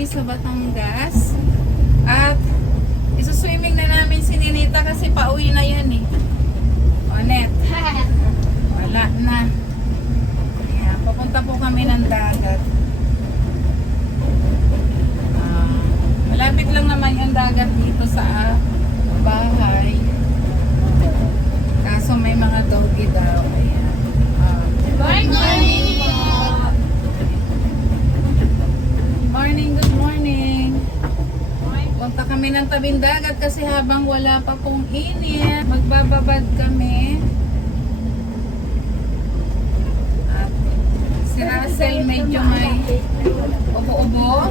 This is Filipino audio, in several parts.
kami sa Batangas. At isuswimming na namin si Ninita kasi pauwi na yan eh. Onet. Wala na. Kaya papunta po kami ng dagat. Malapit lang naman yung dagat dito sa bahay. Kaso may mga doggy daw. Ayan. Good morning. Punta kami ng tabing dagat kasi habang wala pa pong init, magbababad kami. At si Russell medyo may ubo-ubo.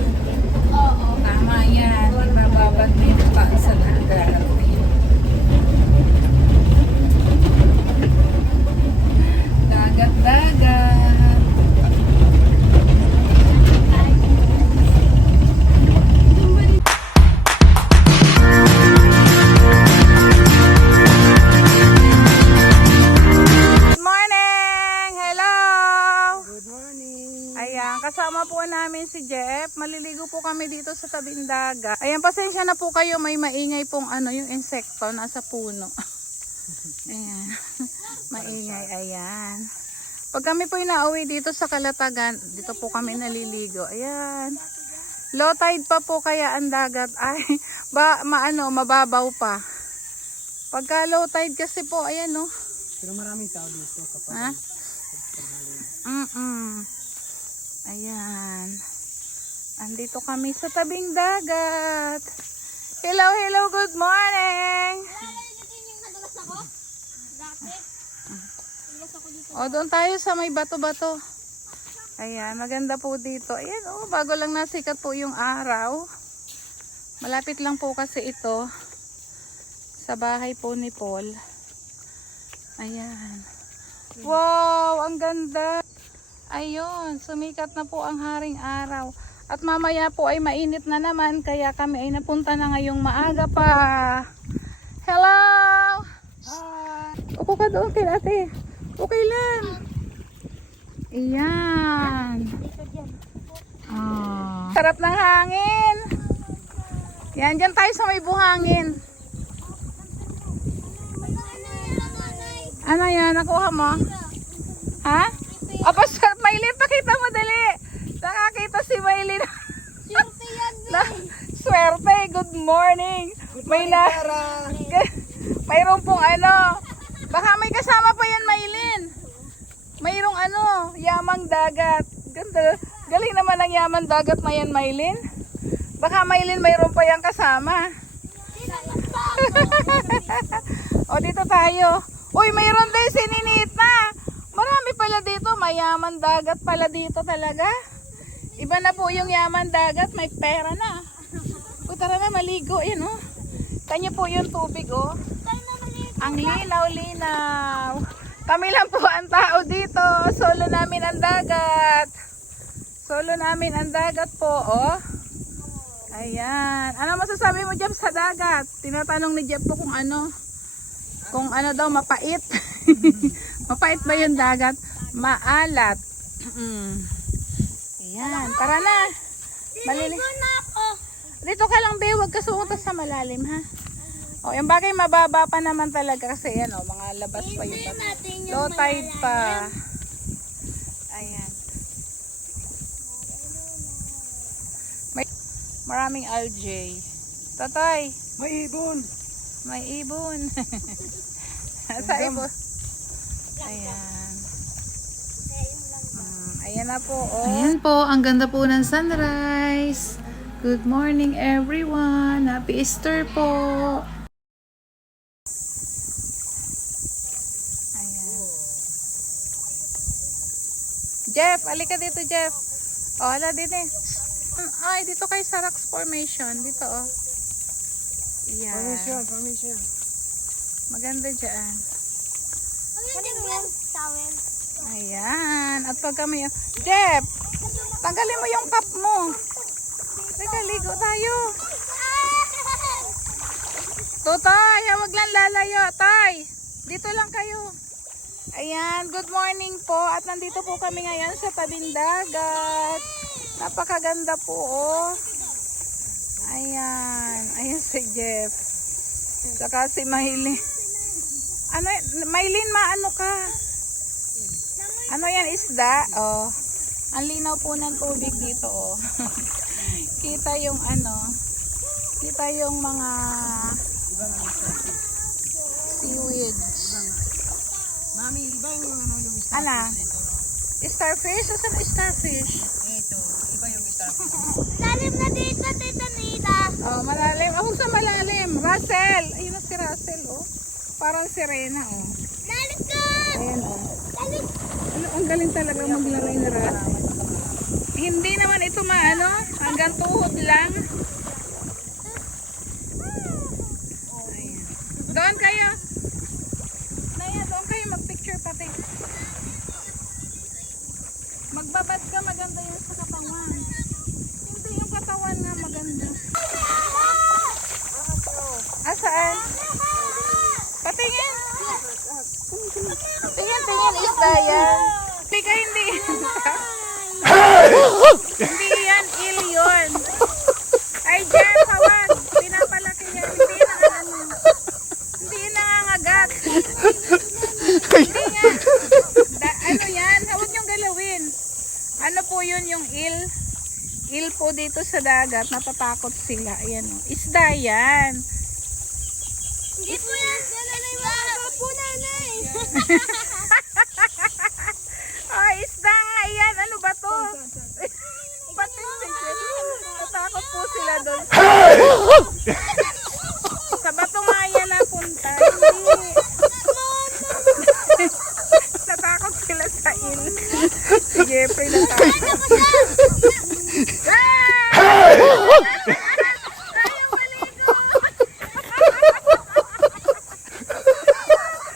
Tama yan. Ibababad mo yung pa sa dagat. Dagat-dagat. Kasama po namin si Jeff. Maliligo po kami dito sa tabing dagat. Ayan, pasensya na po kayo. May maingay pong yung insekto nasa puno. Ayan. Maingay. Ayan. Pag kami po nauwi dito sa Kalatagan, dito po kami naliligo. Ayan. Low tide pa po kaya ang dagat. Ay, mababaw pa. Pagka low tide kasi po, ayan no. Pero maraming tao dito kapag ha? Ayan. Andito kami sa tabing dagat. Hello, good morning. O, doon tayo sa may bato-bato. Ayan, maganda po dito. Ayan, bago lang nasikat po yung araw. Malapit lang po kasi ito sa bahay po ni Paul. Ayan. Wow, ang ganda. Ayun, sumikat na po ang haring araw. At mamaya po ay mainit na naman, kaya kami ay napunta na ngayong maaga pa. Hello! Hi! Upo ka doon kay ate. Okay lang. Ayan. Sarap ng hangin. Yan, dyan tayo sa may buhangin. Ano yan? Nakuha mo? Ha? Apa, Maylin, pakita mo dali. Nakakita si Maylin. Swerte yan, Swerte, good morning. Mayroon pong baka may kasama pa yan, Maylin. Mayroong yamang dagat. Ganda. Galing naman ang yamang dagat na yan, Maylin. Baka Maylin, mayroon pa yan kasama. O, dito tayo. Uy, mayroon din si Ninita. Marami pala dito, mayaman dagat pala dito talaga. Iba na po yung yaman dagat, may pera na. O tara na, maligo, yan o. Kanya po yung tubig o. Ang linaw-linaw. Kami lang po ang tao dito, solo namin ang dagat. Solo namin ang dagat po o. Ayan. Ano masasabi mo Jeff sa dagat? Tinatanong ni Jeff po kung daw mapait. Mapait ba yung dagat? Maalat. Ayan, tara na. Maliligo na ako. Dito ka lang, be, huwag ka sumunta sa malalim, ha? O, yung bagay mababa pa naman talaga kasi mga labas pa yung low tide pa. Ayan. Maraming algae. Tatay. may ibon. May ibon. Sa ibon. Ayan. Ayan na po. Oh. Ayan po, ang ganda po ng sunrise. Good morning everyone. Happy Easter po. Ayan. Jeff, alika dito Jeff. O, hala dito eh. Ay, dito kay sa Rocks Formation. Dito oh. Ayan. Formation. Maganda dyan. Towel. Ayan. At pag kami, Jeff, tanggalin mo yung cup mo. Teka, ligo tayo. Totoy, wag lang lalayo. Tay, dito lang kayo. Ayan, good morning po. At nandito po kami ngayon sa tabing dagat. Napakaganda po, oh. Ayan. Ayan si Jeff. Saka si Maylin. Ano, Maylin, maano ka? Ano yan, isda? Oh. Ang linaw po ng tubig dito, oh. Kita yung ano, kita yung mga seaweeds. Mami, iba yung ano yung starfish Ana? ito, no? Starfish? Saan ang starfish? Ito, iba yung starfish. Lalim na dito, Tita Nita. Oh, malalim. Ako sa malalim. Russell. Ayun na si Russell, oh. Parang sirena, oh. Lalim ka! Ayan, oh. Lalim! Ano, ang galing talaga maglalay na Russell. Hindi naman ito maano, hanggang tuhod lang. Ayan. Doon kayo. Naya, doon kayo mag-picture pati. Magbabad ka, maganda yan sa katawan. Hindi yung katawan nga maganda. Asaan? Patingin. Tingin, isda yan. Hindi ka, hindi. Hindi yan, il yun. Ay, Jeff, hawag. Pinapalaki yan. Hindi yan ang ano. Hindi yan nangangagat. Hindi nga. Ano yan? Huwag niyong galawin. Ano po yun yung il? Il po dito sa dagat. Natatakot sila. Ayan o. Isda yan. Hindi po yan. Nanay, mga po, nanay. Ay, isda nga yan. Ano ba to? Pati si Jeff. Natakot po sila doon. Sa bato nga yan napunta. Hindi. Natakot sila sa il. Si Jeffrey natakot.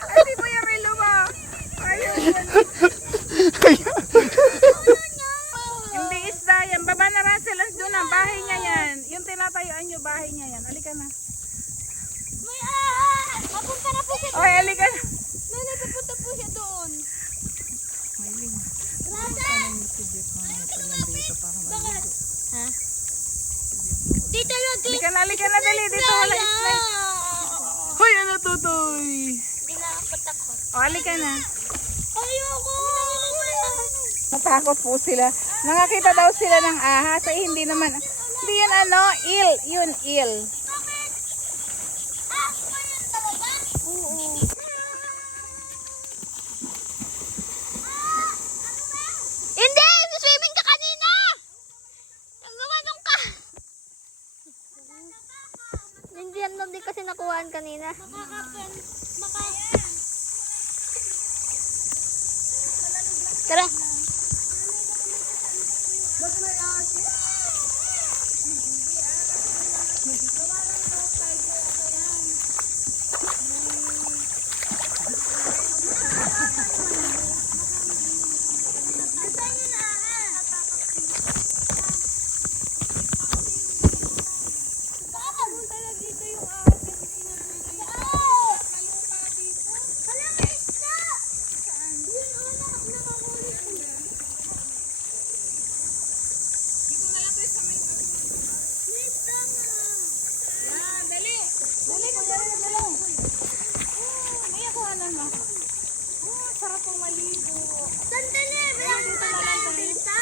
Ay, di mo yung relo mo. Ayaw mo. Hindi isda yan. Baba na Russell. Doon ang bahay niya yan. Yung tinatayuan nyo, bahay niya yan. Halika na. May ahas! Mapunta na po siya doon. Oy, halika na. Nanay, papunta po siya doon. Maylin. Bakit? Ha? Dito lang, dito. Halika na, dali. Dito wala slide. Hoy, ano to, Toy? Hindi na ako takot. O, halika na. Ayoko! Natakot po sila. Nakakita daw sila ng ahas. Ay, hindi naman. Hindi yun ano, il. Yun, il. Oo. Hindi! Swimming ka kanina! Nagmamanong ka! Hindi yan lang din kasi nakuhaan kanina. Tara! Sandali! Wala akong pagkakita!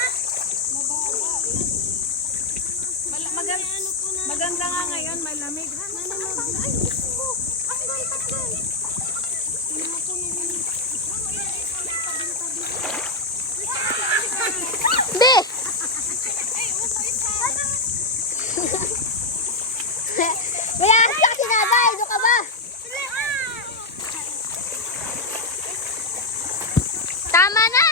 Maganda nga ngayon, malamig. Ay, Diyos ko! Ang ganda doon! Be! Wala kasi kasi nabay! Doon ka ba? Tama na!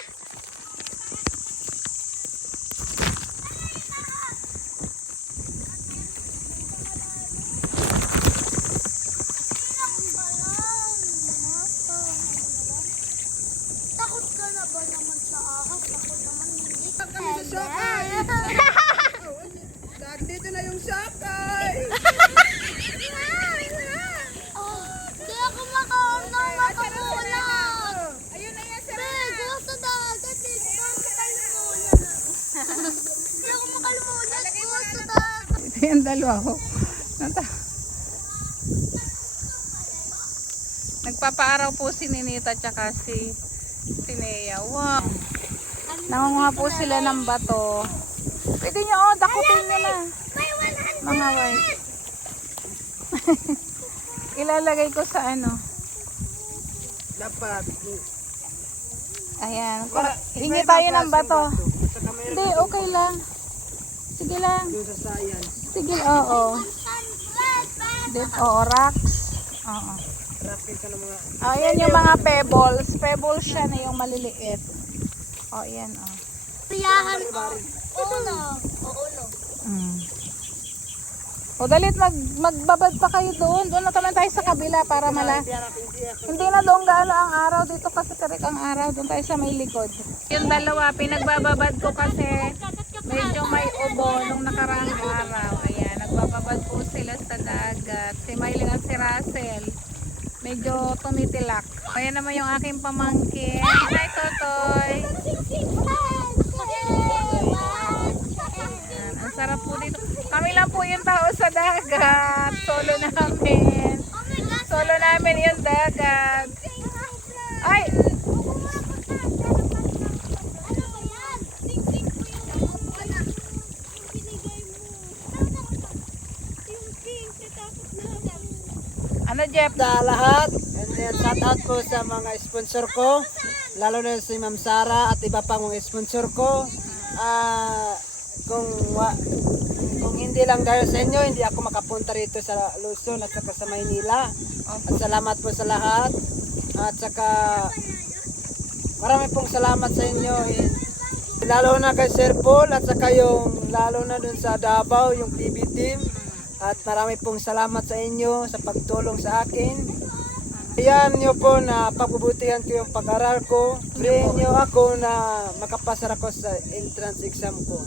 Takot ka na ba naman sa ahas? Takot naman hindi. Dito na yung sakay! Kaya kumakaon ng makamulan. Ayun na yan, Be, gusto dagat. Gusto makalumulan. Kaya kumakalumulan. Gusto dagat. Yung dalawa ko. Nagpapaaraw po si Ninita tsaka si Nea. Wow. Nangunguha po sila ng bato. Pwede nyo, dakutin nyo na. Mga white. Ilalagay ko sa ano. Dapat. Ayan. Hingi tayo ng bato. Hindi, okay lang. Sige lang. Yung sa science. Sige, oo. Oo, rocks. Oo. Rapid ka ng mga... Ayan yung mga pebbles. Pebbles siya na yung maliliit. O, yan, o. Piyahan ko. Uno. Mm. O, dalit magbabad pa kayo doon. Doon na naman tayo sa kabila para hindi na doon gaano ang araw. Dito kasi tarik ang araw. Doon tayo sa may likod. Yung dalawa, pinagbababad ko kasi medyo may ubo nung nakaraang araw. Ayan, nagbababad po sila sa dagat. Si Mylene at si Russell. Medyo tumitilak. Ayan naman yung aking pamangkin. Hi, Totoy. Ayan, ang sarap po dito. Kami lang po yung tao sa dagat. Solo namin. Solo namin yung dagat. Ay! Ano, Jeff? Sa lahat, and then shout out po sa mga sponsor ko, lalo na si Ma'am Sara at iba pang mga sponsor ko. Kung hindi lang dahil sa inyo, hindi ako makapunta rito sa Luzon at saka sa Maynila. At salamat po sa lahat. At saka marami pong salamat sa inyo. Lalo na kay Sir Paul at saka yung lalo na dun sa Davao, yung PB team. At marami pong salamat sa inyo sa pagtulong sa akin. Ayan nyo po na pagbubutihan ko yung pag-aral ko. Prayin nyo ako na makapasa ako sa entrance exam ko.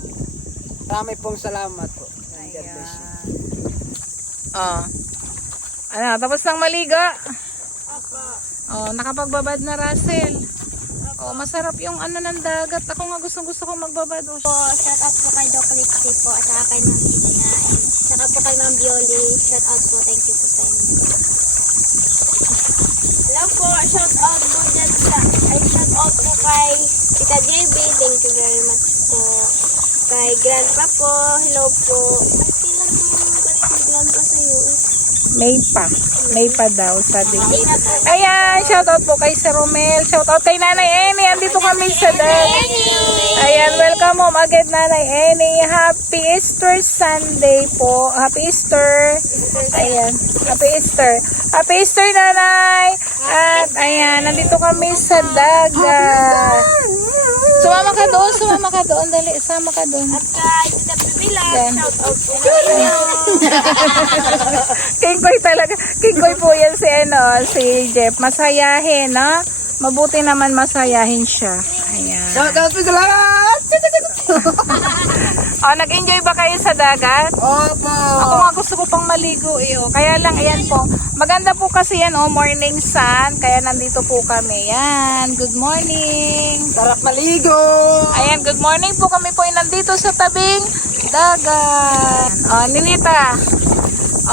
Marami pong salamat po. God bless you. Oh. Ano, tapos ng maliga? Oh, nakapagbabad na, Russell. Oh, masarap yung ano ng dagat. Ako nga gusto ko magbabad. Oh. Shout out po kay Doc Lixie po at saka kay Ma'am Tina. Shout out po kay Ma'am Bioli. Shout out po. Thank you po sa inyo. Hello po. Shout out po dyan sa... shout out po kay Tita JB. Thank you very much po. Kay Grandpa po. Hello po. Kailan po yung balik ni Grandpa sa US? May pa daw, sabi. Ayan, shoutout po kay Sir Romel. Shoutout kay Nanay Eni. Andito kami sa dagat. Ayan, welcome home agad, Nanay Eni. Happy Easter Sunday po. Happy Easter. Ayan, Happy Easter. Happy Easter, Nanay. At ayan, nandito kami sa dagat. Sumama ka doon. Dali, sama ka doon. At kay Tita Pibila. Yan. Shout out po. Kingkoy talaga. Kingkoy po yan si Jeff. Masayahin, no? Mabuti naman masayahin siya. Ayan. Shout out po sa lahat! Oh, nag-enjoy ba kayo sa dagat? Opo! Ako nga gusto ko pang maligo eh. Oh. Kaya lang, ayan po. Maganda po kasi yan, oh, morning sun. Kaya nandito po kami. Yan. Good morning. Sarap maligo! Ayan, good morning po. Kami po ay nandito sa tabing dagat. Oh, Ninita.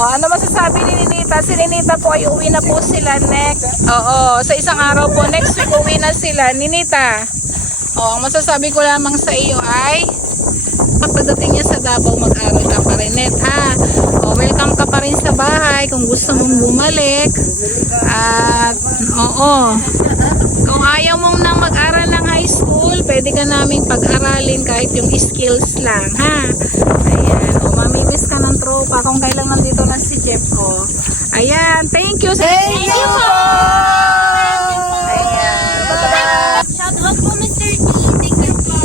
Oh, ano masasabi ni Ninita? Si Ninita po ay uwi na po sila next. Oo, sa isang araw po. Next week uwi na sila. Ninita. Oh, ang masasabi ko lamang sa iyo ay pagdating niya sa Davao, mag-aral ka pa rin, Net, ha? Oh, welcome ka pa rin sa bahay kung gusto mong bumalik. At, oo. Kung ayaw mong nang mag-aral ng high school, pwede ka naming pag-aralin kahit yung skills lang, ha? Ayan. O, mamimiss ka ng tropa kung kailan nandito na si Jeff, o. Ayan. Thank you. Thank you po! Ayan. Shout out po Mr. D. Thank you po.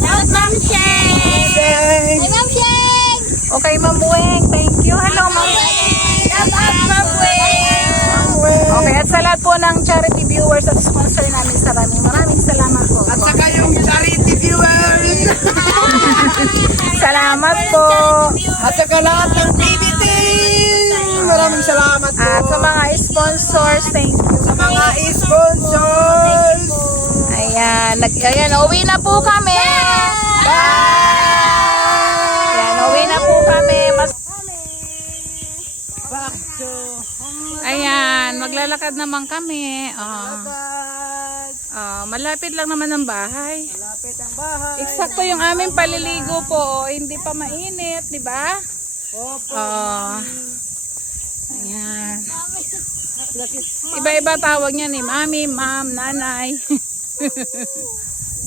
Shout out Ma'am Sheng. Hi Ma'am Sheng. Okay, Ma'am Weng. Thank you. Hello, Ma'am Weng. Shout out Ma'am Weng. Okay, at sa lahat po ng charity viewers at sponsor namin sa maraming salamat po. At saka yung charity viewers! Salamat po. At saka lahat ng PB team! Maraming salamat po! At sa mga sponsors, thank you. Sa mga sponsors! Ayan, uwi na po kami. Bye! Ayan, uwi na po kami. Back to Ayan, maglalakad naman kami. Malapit lang naman ang bahay. Malapit ang bahay. Eksakto yung aming paliligo po. Hindi pa mainit, di ba? Opo. Ayan. Iba-iba tawag niya ni mami, ma'am, nanay.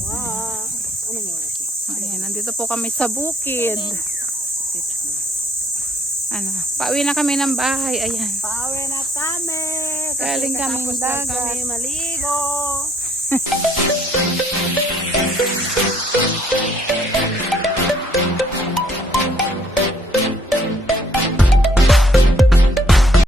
Wow. Ayan, nandito po kami sa bukid. Pauwi na kami ng bahay. Ayan. Pauwi na kami. Galing kaming Katapos lang dagat. kami maligo.